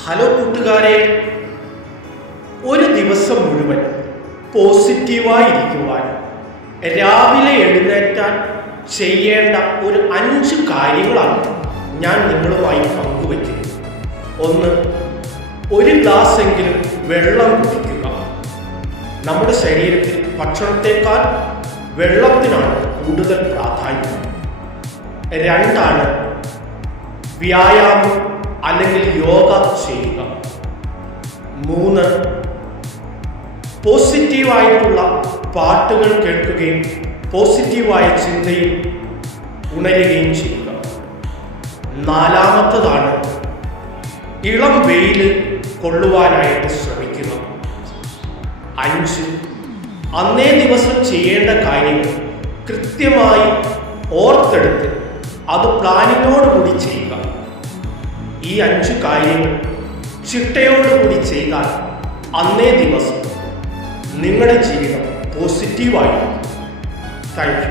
Hello കൂട്ടുകാരെ, ഒരു ദിവസം മുഴുവൻ പോസിറ്റീവായിരിക്കുവാൻ രാവിലെ എഴുന്നേറ്റാൽ ചെയ്യേണ്ട ഒരു 5 കാര്യങ്ങളാണ് ഞാൻ നിങ്ങളുമായി പങ്കുവയ്ക്കുന്നത്. ഒന്ന്, ഒരു ഗ്ലാസ് എങ്കിലും വെള്ളം കുടിക്കുക. നമ്മുടെ ശരീരത്തിൽ ഭക്ഷണത്തേക്കാൾ വെള്ളത്തിനാണ് കൂടുതൽ പ്രാധാന്യം. 2, വ്യായാമം അല്ലെങ്കിൽ യോഗ ചെയ്യുക. 3, പോസിറ്റീവായിട്ടുള്ള പാട്ടുകൾ കേൾക്കുകയും പോസിറ്റീവായ ചിന്തയിൽ ഉണരുകയും ചെയ്യുക. 4, ഇളം വെയിൽ കൊള്ളുവാനായിട്ട് ശ്രമിക്കുക. 5, അന്നേ ദിവസം ചെയ്യേണ്ട കാര്യങ്ങൾ കൃത്യമായി ഓർത്തെടുത്ത് അത് പ്ലാനിങ്ങോടുകൂടി ചെയ്യുക. ഈ 5 കാര്യങ്ങൾ ചിട്ടയോടുകൂടി ചെയ്താൽ അന്നേ ദിവസം നിങ്ങളുടെ ജീവിതം പോസിറ്റീവായിരിക്കും. Thank you.